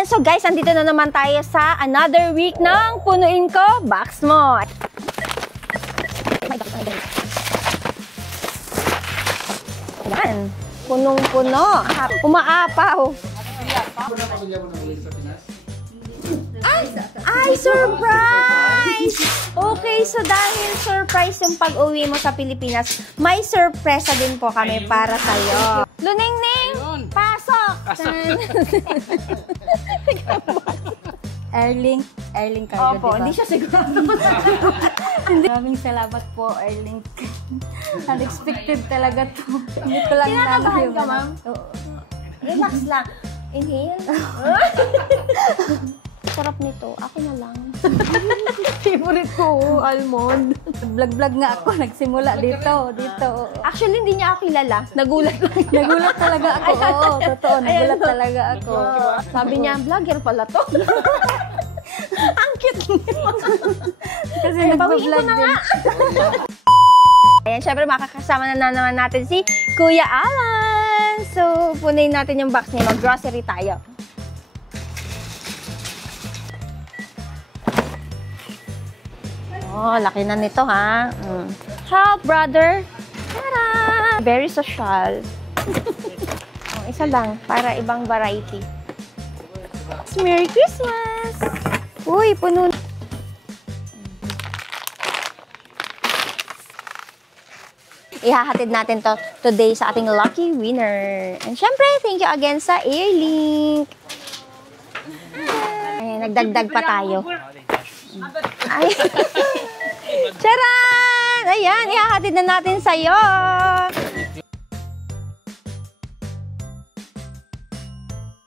Ayan, so guys, andito na naman tayo sa another week ng Punuin Ko Box Mo. Ayan, punong-puno. Umaapaw. Ay, surprise! Okay, so dahil surprise yung pag-uwi mo sa Pilipinas, may surpresa din po kami para sa'yo. Luningning, pasok! Airlink Cargo, Opo, diba? hindi siya sigurado. Maraming salamat po, Airlink. Unexpected talaga to. Hindi ko lang Kinakabahan yung ka, ma'am? Oo. Relax lang. Inhale. Sarap nito. Ako na lang. Favorite ko, almond. Vlog-vlog nga ako. Nagsimula dito. Actually, hindi niya ako kilala. Nagulat lang. Nagulat talaga ako. Oo, totoo. Nagulat talaga ako. Sabi niya, vlogger pala to. Ang cute niyo. Kasi Bawiin ko nag-vlog na din. nga. Ayan, syempre makakasama na naman natin si Kuya Alan. So, punin natin yung box niya. Mag-grocery tayo. Oh, laki na nito, ha? Help, brother! Tara! Very social. Isa lang, para ibang variety. Merry Christmas! Uy, puno. Ihahatid natin to today sa ating lucky winner. And syempre, thank you again sa Airlink. Ayan, nagdagdag pa tayo. Ay. Charan! Ayan, ihahatid na natin sa'yo.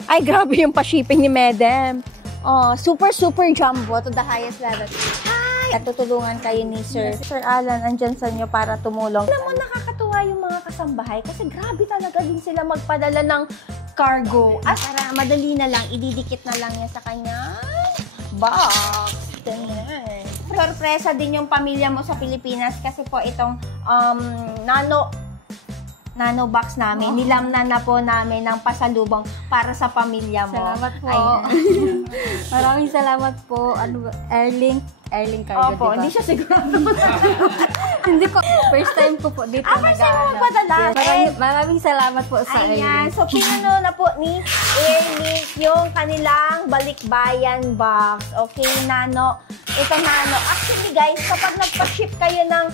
Ay, grabe yung pa-shipping ni Madam. Oh, super jumbo to the highest level. Hi! Tutulungan kayo ni Sir. Sir Alan, andyan sa inyo para tumulong. Alam mo, nakakatuwa yung mga kasambahay kasi grabe talaga din sila magpadala ng cargo. At para madali na lang, ididikit na lang niya sa kanya box. Ganyan. Sorpresa din yung pamilya mo sa Pilipinas kasi po itong nano box namin. Nilamnan na po namin ng pasalubong para sa pamilya mo. Salamat po. Maraming salamat po. Airlink Cargo, Opo, diba? hindi siya sigurado. Hindi ko. First time ko po dito First time mo magpadala. Maraming salamat po sa Ayan, Airlink. so pinuno na po ni Airlink yung kanilang balikbayan box. Okay, Nano. Ito, Nano. Actually, guys, kapag nagpa-ship kayo ng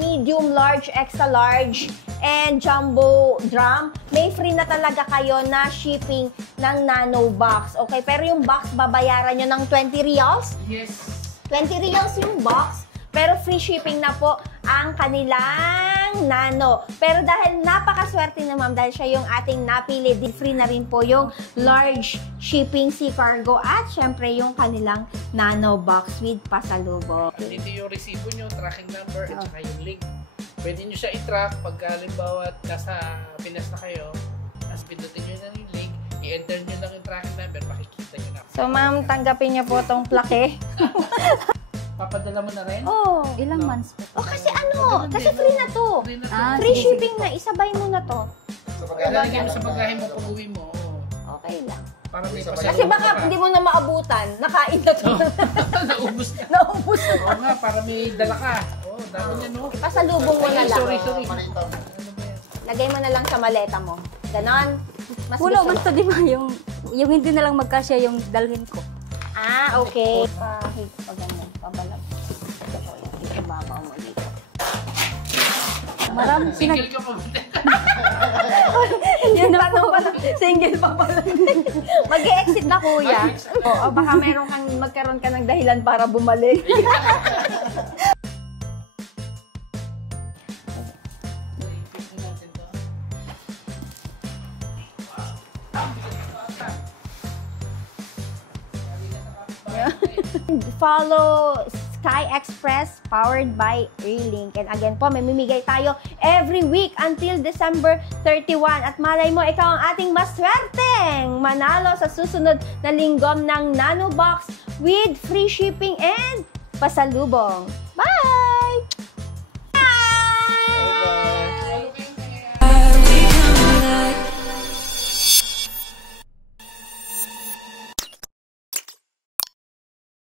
medium, large, extra large, and jumbo drum, may free na talaga kayo na shipping ng Nano box. Okay, pero yung box, babayaran nyo ng 20 reals? Yes. 20 reals yung box, pero free shipping na po ang kanilang Nano. Pero dahil napakaswerte na ma'am, dahil siya yung ating napili, free na rin po yung large shipping sea cargo at syempre yung kanilang Nano box with pasalubong. Dito yung resibo nyo, tracking number, at saka yung link. Pwede nyo siya i-track pag halimbawa nasa Pinas na kayo, tapos pindutin nyo na yung link, i-enter nyo lang yung tracking number, makikita nyo na. So ma'am, tanggapin niyo po tong plaque. Papadala mo na rin? Oh, ilang months po? Oh, kasi ano, kasi free na to. Free na to. Free shipping na, isabay mo na to. Ilalagay mo sa bagahe mo pag uwi mo. Okay lang. Para may Kasi baka hindi mo na maabutan, nakain na to. Naubos na. Naubos na. Oo nga, para may dala ka. Oo, dami yan, no? Pasalubong mo na lang. Sorry. Lagay mo na lang sa maleta mo. Ganon. Mas Puno, gusto mo. basta di ba yung hindi na lang magkasya yung dalhin ko. Ah, okay. Pag ganyan, pabalag. Ibabaw mo dito. Marami Single ka pa. Yun na po. Single pa pala. Mag-e-exit na kuya. O baka magkaroon ka ng dahilan para bumalik. Follow Sky Express powered by Airlink. And again po, may mimigay tayo every week until December 31. At malay mo, ikaw ang ating maswerteng manalo sa susunod na linggom ng Nano Box with free shipping and pasalubong.